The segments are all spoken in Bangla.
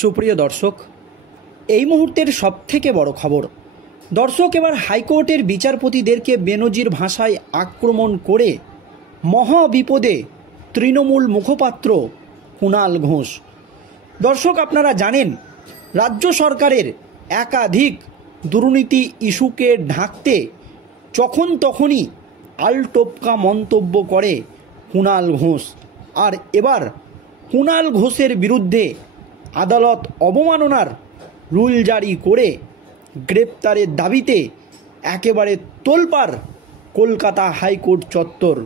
সুপ্রিয় দর্শক, এই মুহূর্তের সবথেকে বড় খবর। দর্শক, এবার হাইকোর্টের বিচারপতিদেরকে বেনজির ভাষায় আক্রমণ করে মহা বিপদে তৃণমূল মুখপাত্র কুণাল ঘোষ। দর্শক, আপনারা জানেন রাজ্য সরকারের একাধিক দুর্নীতি ইস্যুকে ঢাকতে যখন তখনই আলটোপকা মন্তব্য করে কুণাল ঘোষ। আর এবার কুণাল ঘোষের বিরুদ্ধে আদালত অবমাননার রুল জারি করে গ্রেপ্তারের দাবিতে একেবারে তোলপাড় কলকাতা হাইকোর্ট চত্বর।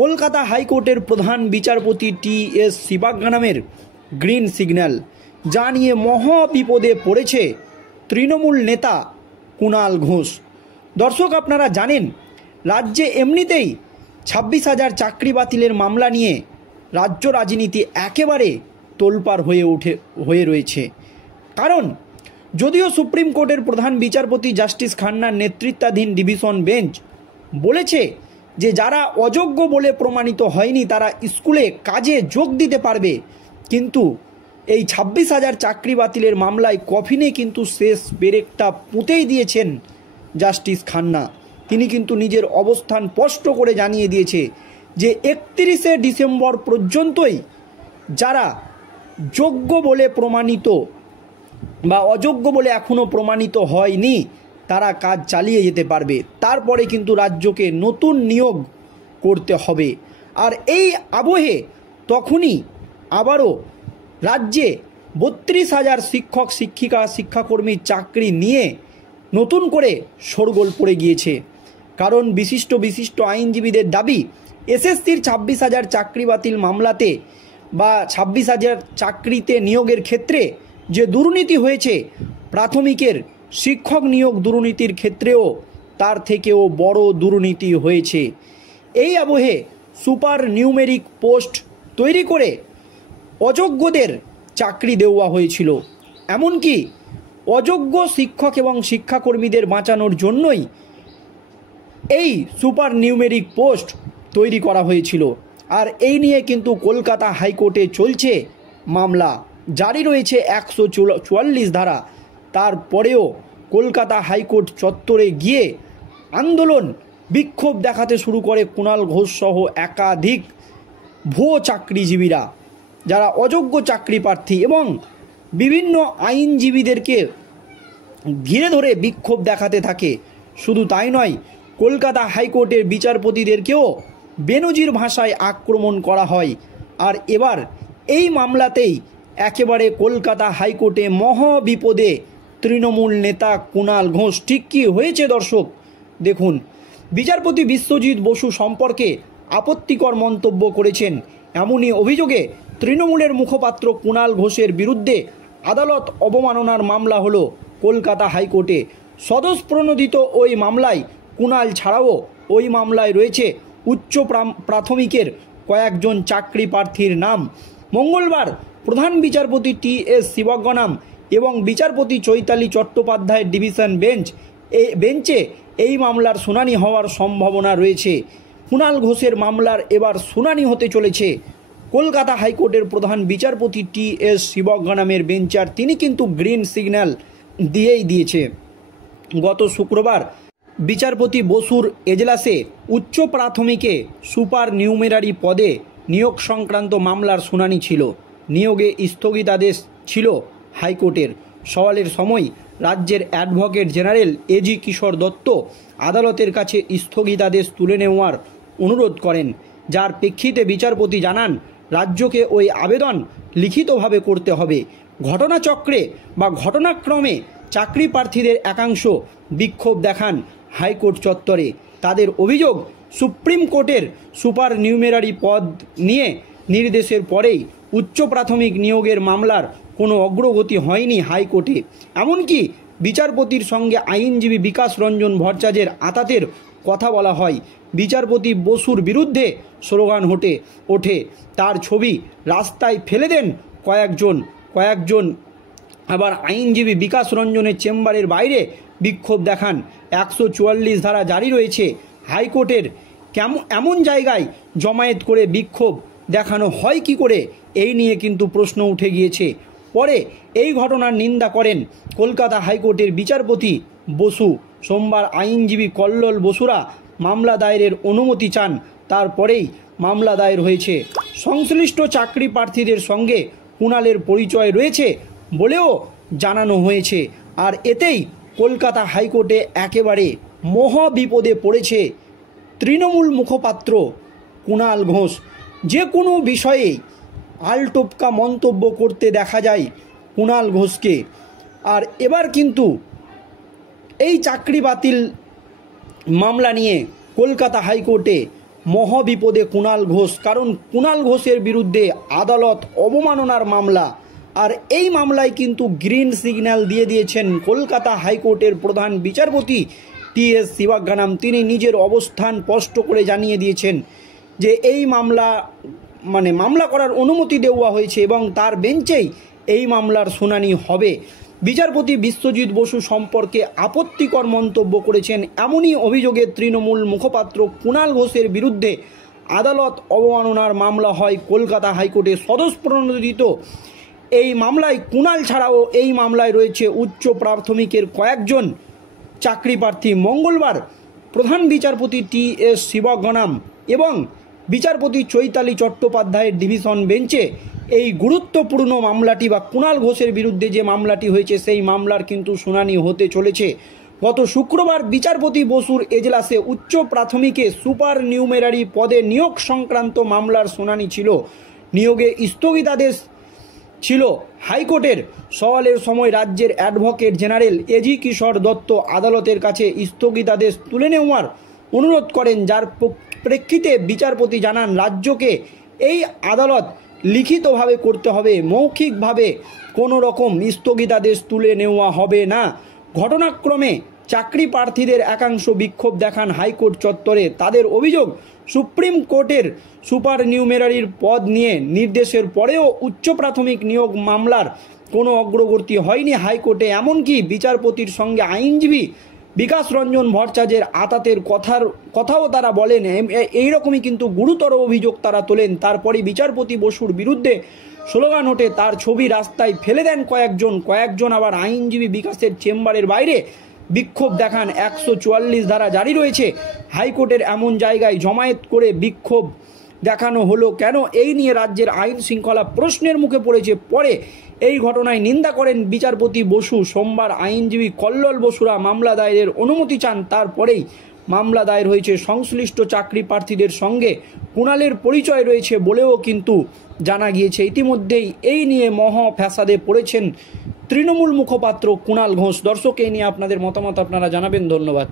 কলকাতা হাইকোর্টের প্রধান বিচারপতি টি.এস. শিবাজ্ঞানামের গ্রিন সিগন্যাল, যা নিয়ে মহা বিপদে পড়েছে তৃণমূল নেতা কুণাল ঘোষ। দর্শক, আপনারা জানেন রাজ্যে এমনিতেই 26,000 চাকরি বাতিলের মামলা নিয়ে রাজ্য রাজনীতি একেবারে তোলপাড় হয়ে রয়েছে। কারণ যদিও সুপ্রিম কোর্টের প্রধান বিচারপতি জাস্টিস খান্নার নেতৃত্বাধীন ডিভিশন বেঞ্চ বলেছে যে যারা অযোগ্য বলে প্রমাণিত হয়নি তারা স্কুলে কাজে যোগ দিতে পারবে, কিন্তু এই 26,000 চাকরি বাতিলের মামলায় কফিনে কিন্তু শেষ ব্রেকটা পুঁতেই দিয়েছেন জাস্টিস খান্না। তিনি কিন্তু নিজের অবস্থান স্পষ্ট করে জানিয়ে দিয়েছে যে 31শে ডিসেম্বর পর্যন্তই যারা যোগ্য বলে প্রমাণিত বা অযোগ্য বলে এখনও প্রমাণিত হয়নি তারা কাজ চালিয়ে যেতে পারবে, তারপরে কিন্তু রাজ্যকে নতুন নিয়োগ করতে হবে। আর এই আবহে তখনই আবারও রাজ্যে 32,000 শিক্ষক শিক্ষিকা শিক্ষাকর্মীর চাকরি নিয়ে নতুন করে শোরগোল পড়ে গিয়েছে। কারণ বিশিষ্ট আইনজীবীদের দাবি এসএসসির 26,000 চাকরি বাতিল মামলাতে বা 26,000 চাকরিতে নিয়োগের ক্ষেত্রে যে দুর্নীতি হয়েছে, প্রাথমিকের শিক্ষক নিয়োগ দুর্নীতির ক্ষেত্রেও তার থেকেও বড় দুর্নীতি হয়েছে। এই আবহে সুপার নিউমেরিক পোস্ট তৈরি করে অযোগ্যদের চাকরি দেওয়া হয়েছিল। এমনকি অযোগ্য শিক্ষক এবং শিক্ষাকর্মীদের বাঁচানোর জন্যই এই সুপার নিউমেরিক পোস্ট তৈরি করা হয়েছিল। আর এই নিয়ে কিন্তু কলকাতা হাইকোর্টে চলছে মামলা, জারি রয়েছে 144 ধারা। তারপরেও কলকাতা হাইকোর্ট চত্বরে গিয়ে আন্দোলন বিক্ষোভ দেখাতে শুরু করে কুণাল ঘোষ সহ একাধিক ভুয়ো চাকরিজীবীরা, যারা অযোগ্য চাকরি প্রার্থী, এবং বিভিন্ন আইনজীবীদেরকে ঘিরে ধরে বিক্ষোভ দেখাতে থাকে। শুধু তাই নয়, কলকাতা হাইকোর্টের বিচারপতিদেরকেও বেনজির ভাষায় আক্রমণ করা হয়। আর এবার এই মামলাতেই একেবারে কলকাতা হাইকোর্টে মহা বিপদে তৃণমূল নেতা কুণাল ঘোষ। ঠিক কী হয়েছে দর্শক দেখুন। বিচারপতি বিশ্বজিৎ বসু সম্পর্কে আপত্তিকর মন্তব্য করেছেন, এমনই অভিযোগে তৃণমূলের মুখপাত্র কুণাল ঘোষের বিরুদ্ধে আদালত অবমাননার মামলা হলো কলকাতা হাইকোর্টে। স্বতঃপ্রণোদিত ওই মামলায় কুণাল ছাড়াও ওই মামলায় রয়েছে উচ্চ প্রাথমিকের কয়েকজন চাকরি প্রার্থীর নাম। মঙ্গলবার প্রধান বিচারপতি টি.এস. শিবাজ্ঞানাম এবং বিচারপতি চৈতালি চট্টোপাধ্যায়ের ডিভিশন বেঞ্চে এই মামলার শুনানি হওয়ার সম্ভাবনা রয়েছে। কুণাল ঘোষের মামলার এবার শুনানি হতে চলেছে কলকাতা হাইকোর্টের প্রধান বিচারপতি টি.এস. শিবাজ্ঞানামের বেঞ্চ। আর তিনি কিন্তু গ্রিন সিগন্যাল দিয়েছে। গত শুক্রবার বিচারপতি বসুর এজলাসে উচ্চ প্রাথমিকে সুপার নিউমেরারি পদে নিয়োগ সংক্রান্ত মামলার শুনানি ছিল। নিয়োগে স্থগিতাদেশ ছিল হাইকোর্টের। সওয়ালের সময় রাজ্যের অ্যাডভোকেট জেনারেল এজি কিশোর দত্ত আদালতের কাছে স্থগিতাদেশ তুলে নেওয়ার অনুরোধ করেন, যার প্রেক্ষিতে বিচারপতি জানান রাজ্যকে ওই আবেদন লিখিতভাবে করতে হবে। ঘটনাচক্রে বা ঘটনাক্রমে চাকরি প্রার্থীদের একাংশ বিক্ষোভ দেখান হাইকোর্ট চত্বরে। তাদের অভিযোগ, সুপ্রিম কোর্টের সুপার নিউমেরারি পদ নিয়ে নির্দেশের পরেই উচ্চ প্রাথমিক নিয়োগের মামলার কোনো অগ্রগতি হয়নি হাইকোর্টে। এমনকি বিচারপতির সঙ্গে আইনজীবী বিকাশ রঞ্জন ভট্টাচার্যের আতাতের কথা বলা হয়। বিচারপতি বসুর বিরুদ্ধে স্লোগান ওঠে, তার ছবি রাস্তায় ফেলে দেন কয়েকজন। আবার আইনজীবী বিকাশ রঞ্জনের চেম্বারের বাইরে বিক্ষোভ দেখান। 144 ধারা জারি রয়েছে হাইকোর্টের। এমন জায়গায় জমায়েত করে বিক্ষোভ দেখানো হয় কি করে, এই নিয়ে কিন্তু প্রশ্ন উঠে গিয়েছে। পরে এই ঘটনার নিন্দা করেন কলকাতা হাইকোর্টের বিচারপতি বসু। সোমবার আইনজীবী কল্লোল বসুরা মামলা দায়েরের অনুমতি চান, তারপরেই মামলা দায়ের হয়েছে। সংশ্লিষ্ট চাকরি প্রার্থীদের সঙ্গে কুণালের পরিচয় রয়েছে বলেও জানানো হয়েছে। আর এতেই কলকাতা হাইকোর্টে একেবারে মহা বিপদে পড়েছে তৃণমূল মুখপাত্র কুণাল ঘোষ। যে কোনো বিষয়ে আলটোপকা মন্তব্য করতে দেখা যায় কুণাল ঘোষকে। আর এবার কিন্তু এই চাকরি বাতিল মামলা নিয়ে কলকাতা হাইকোর্টে মহাবিপদে কুণাল ঘোষ, কারণ কুণাল ঘোষের বিরুদ্ধে আদালত অবমাননার মামলা। আর এই মামলায় কিন্তু গ্রিন সিগন্যাল দিয়ে দিয়েছেন কলকাতা হাইকোর্টের প্রধান বিচারপতি টি.এস. শিবজ্ঞানম। তিনি নিজের অবস্থান স্পষ্ট করে জানিয়ে দিয়েছেন যে এই মামলা করার অনুমতি দেওয়া হয়েছে এবং তার বেঞ্চেই এই মামলার শুনানি হবে। বিচারপতি বিশ্বজিৎ বসু সম্পর্কে আপত্তিকর মন্তব্য করেছেন। এমনই অভিযোগে তৃণমূল মুখপাত্র কুণাল ঘোষের বিরুদ্ধে আদালত অবমাননার মামলা হয় কলকাতা হাইকোর্টে। স্বতঃপ্রণোদিত এই মামলায় কুণাল ছাড়াও এই মামলায় রয়েছে উচ্চ প্রাথমিকের কয়েকজন চাকরি প্রার্থী। মঙ্গলবার প্রধান বিচারপতি টি.এস. শিবজ্ঞানম এবং বিচারপতি চৈতালি চট্টোপাধ্যায়ের ডিভিশন বেঞ্চে এই গুরুত্বপূর্ণ মামলাটি বা কুণাল ঘোষের বিরুদ্ধে যে মামলাটি হয়েছে সেই মামলার কিন্তু শুনানি হতে চলেছে। গত শুক্রবার বিচারপতি বসুর এজলাসে উচ্চ প্রাথমিকে সুপার নিউমেরারি পদে নিয়োগ সংক্রান্ত মামলার শুনানি ছিল। নিয়োগে স্থগিতাদেশ ছিল হাইকোর্টের। সওয়ালের সময় রাজ্যের অ্যাডভোকেট জেনারেল এজি কিশোর দত্ত আদালতের কাছে স্থগিতাদেশ তুলে নেওয়ার অনুরোধ করেন, যার প্রেক্ষিতে বিচারপতি জানান রাজ্যকে এই আদালত লিখিতভাবে করতে হবে, মৌখিকভাবে কোনো রকম স্থগিতাদেশ তুলে নেওয়া হবে না। ঘটনাক্রমে চাকরি প্রার্থীদের একাংশ বিক্ষোভ দেখান হাইকোর্ট চত্বরে। তাদের অভিযোগ, সুপ্রিম কোর্টের সুপার নিউমেরারির পদ নিয়ে নির্দেশের পরেও উচ্চ প্রাথমিক নিয়োগ মামলার কোনো অগ্রগতি হয়নি হাইকোর্টে। এমনকি বিচারপতির সঙ্গে আইনজীবী বিকাশ রঞ্জন ভট্টাচার্যের আতাতের কথাও তারা বলেন। এইরকমই কিন্তু গুরুতর অভিযোগ তারা তোলেন। তারপরে বিচারপতি বসুর বিরুদ্ধে স্লোগান ওঠে, তার ছবি রাস্তায় ফেলে দেন কয়েকজন আবার আইনজীবী বিকাশের চেম্বারের বাইরে বিক্ষোভ দেখান। 144 ধারা জারি রয়েছে হাইকোর্টের, এমন জায়গায় জমায়েত করে বিক্ষোভ দেখানো হলো কেন? এই নিয়ে রাজ্যের আইন শৃঙ্খলা প্রশ্নের মুখে পড়েছে। পরে এই ঘটনায় নিন্দা করেন বিচারপতি বসু। সোমবার আইনজীবী কল্লোল বসুরা মামলা দায়েরের অনুমতি চান, তারপরেই মামলা দায়ের হয়েছে। সংশ্লিষ্ট চাকরি প্রার্থীদের সঙ্গে কুণালের পরিচয় রয়েছে বলেও কিন্তু জানা গিয়েছে। ইতিমধ্যেই এই নিয়ে মহা ফ্যাসাদে পড়েছেন তৃণমূল মুখপাত্র কুণাল ঘোষ। দর্শক, এই নিয়ে আপনাদের মতামত আপনারা জানাবেন। ধন্যবাদ।